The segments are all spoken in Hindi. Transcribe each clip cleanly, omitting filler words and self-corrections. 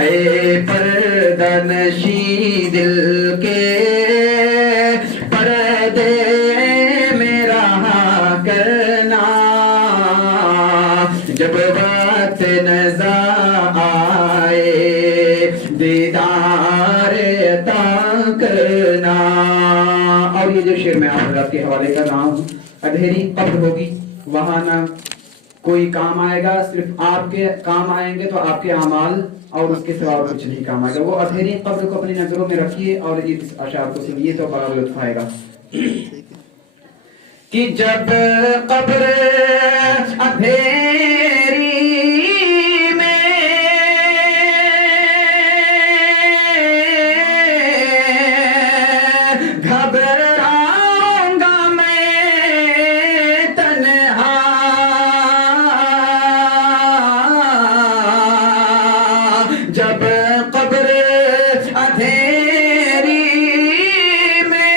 ऐ पर्दनशी दिल के पर्दे में रहा करना, जब वक्त नज़र आए दीदार अता करना। और ये जो शेर मैं आपके हवाले कर रहा हूँ, अंधेरी कब्र होगी, वहां ना कोई काम आएगा, सिर्फ आपके काम आएंगे तो आपके अमाल, और उसके सिवा और कुछ नहीं काम आएगा। वो अंधेरी कब्र को अपनी नजरों में रखिए और इस अशार को सुनिए तो बड़ा लुत्फ आएगा। कि जब कब्र अंधेरी घबराऊंगा मैं तन्हा, जब कब्र अंधेरी में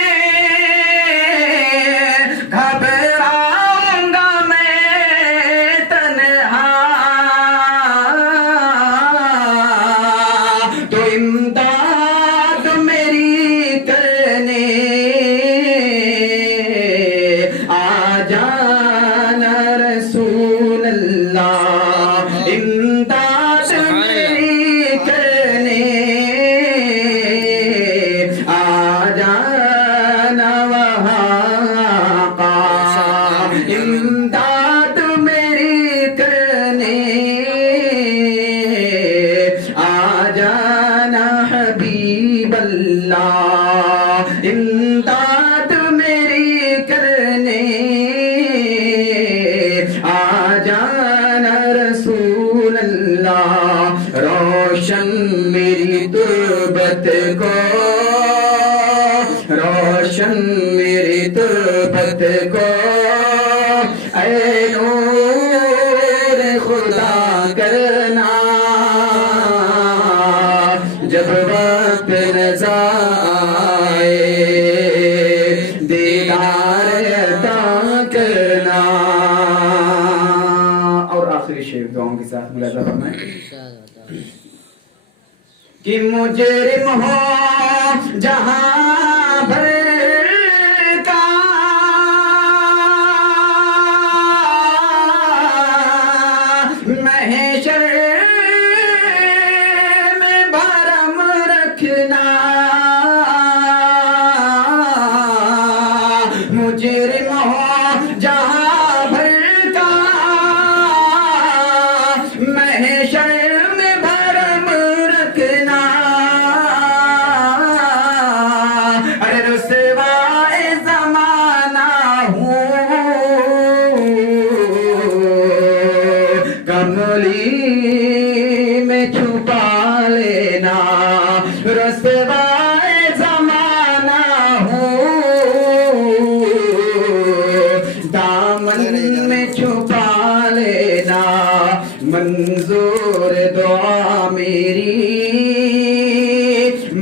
घबराऊंगा मैं तन्हा, तो इमदाद मेरी करने आ जाना रसूल अल्लाह, इमदाद मेरी करने आ जाना वहाँ का, इमदाद मेरी करने आ जाना हबीब अल्लाह, इमदाद मेरी करने आ जाना रसूल अल्लाह। रोशन मेरी तुर्बत को, रोशन मेरी तुर्बत को ऐ नूर खुदा करना, जब वक्त नज़र आए दीदार अता करना। और आखिरी शेर दुआओं के साथ मुलाज़ा फरमाएं कि मुजरिम हो जहां भर का, महशर में भरम रखना, मुजरिम हो जहां भर का, महशर में भरम रखना, अरे रुसवाए ज़माना हूँ कमली में छुपा लेना, रुसवाए ज़माना हूँ दामन में छुपा लेना, मंजूर दुआ मेरी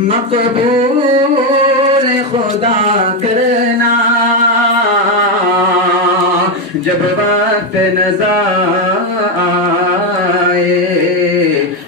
मकबूल खुदा करना, जब वक्त नज़र